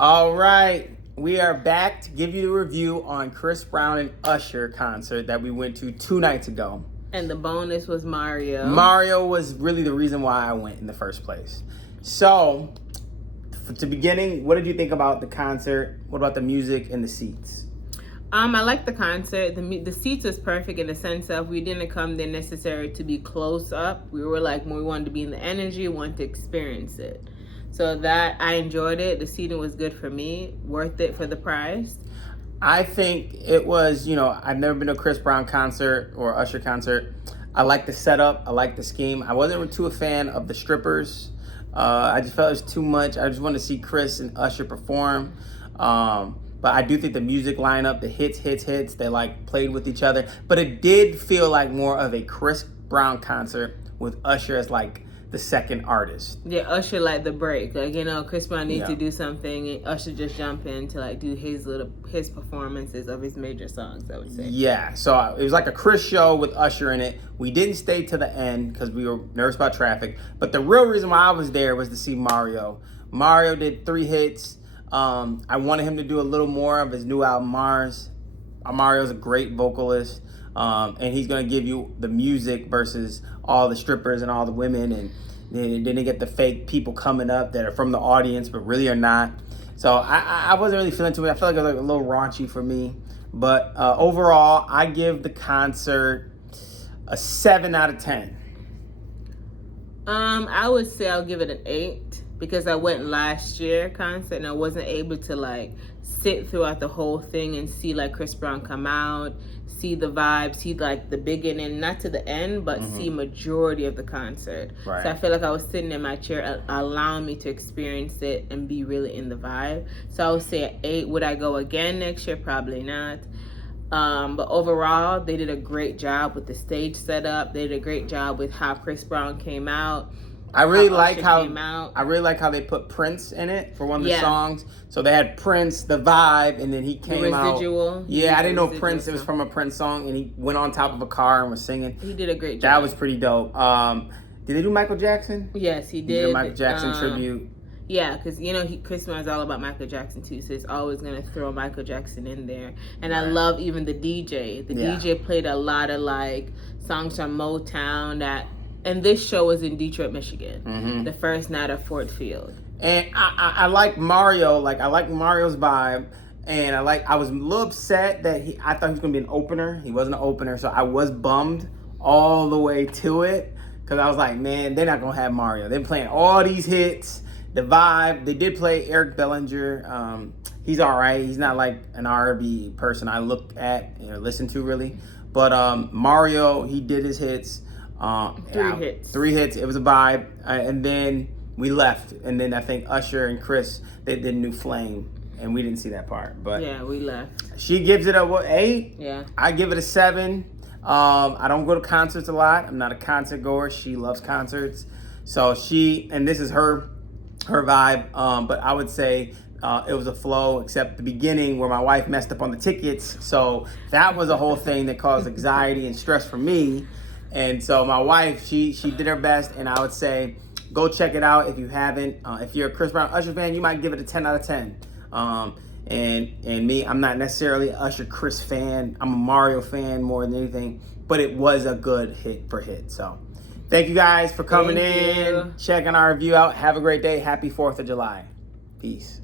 All right, we are back to give you a review on Chris Brown and Usher concert that we went to 2 nights ago. And the bonus was Mario. Mario was really the reason why I went in the first place. So, to beginning, what did you think about the concert? What about the music and the seats? I like the concert. The seats was perfect in the sense of we didn't come there necessarily to be close up. We were like, we wanted to be in the energy, wanted to experience it. So that I enjoyed it. The seating was good for me. Worth it for the price. I think it was, I've never been to a Chris Brown concert or Usher concert. I like the setup. I like the scheme. I wasn't too a fan of the strippers. I just felt it was too much. I just wanted to see Chris and Usher perform. But I do think the music lineup, the hits, they like played with each other. But it did feel like more of a Chris Brown concert with Usher as like the second artist. Yeah, Usher like the break. Like, Chris Brown needs to do something and Usher just jump in to like do his performances of his major songs, I would say. Yeah, so it was like a Chris show with Usher in it. We didn't stay to the end because we were nervous about traffic. But the real reason why I was there was to see Mario. Mario did 3 hits. I wanted him to do a little more of his new album, Mars. Mario's a great vocalist. And he's going to give you the music versus all the strippers and all the women. And then they get the fake people coming up that are from the audience but really are not. So I wasn't really feeling too much. I felt like it was like a little raunchy for me. But overall, I give the concert a 7 out of 10. I would say I'll give it an 8 because I went last year concert and I wasn't able to like sit throughout the whole thing and see like Chris Brown come out, see the vibes, see like the beginning, not to the end, but see majority of the concert. Right. So I feel like I was sitting in my chair, allowing me to experience it and be really in the vibe. So I would say an 8. Would I go again next year? Probably not. But overall, they did a great job with the stage setup. They did a great job with how Chris Brown came out. I really like how they put Prince in it for one of the songs. So they had Prince, the vibe, and then he came out. Residual. Yeah, I didn't know Prince. It was from a Prince song, and he went on top of a car and was singing. He did a great job. That was pretty dope. Did they do Michael Jackson? Yes, he He did. did a Michael Jackson tribute. Yeah, because Chris Brown's all about Michael Jackson too, so it's always gonna throw Michael Jackson in there. And I love even the DJ. The DJ played a lot of like songs from Motown and this show was in Detroit, Michigan. The first night at Ford Field. And I like Mario. Like I like Mario's vibe. And I was a little upset that I thought he was gonna be an opener. He wasn't an opener, so I was bummed all the way to it. Cause I was like, man, they're not gonna have Mario. They're playing all these hits. The vibe. They did play Eric Bellinger. He's all right. He's not like an R&B person I look at listen to really. But Mario, he did his hits. 3 hits. 3 hits. It was a vibe. And then we left. And then I think Usher and Chris, they did New Flame. And we didn't see that part. But yeah, we left. She gives it a 8. Yeah. I give it a 7. I don't go to concerts a lot. I'm not a concert goer. She loves concerts. So and this is her vibe. But I would say it was a flow, except the beginning where my wife messed up on the tickets. So that was a whole thing that caused anxiety and stress for me. And so my wife, she did her best, and I would say go check it out if you haven't. If you're a Chris Brown Usher fan, you might give it a 10 out of 10. And me, I'm not necessarily an Usher Chris fan. I'm a Mario fan more than anything, but it was a good hit for hit. So thank you guys for coming in, checking our review out. Have a great day. Happy 4th of July. Peace.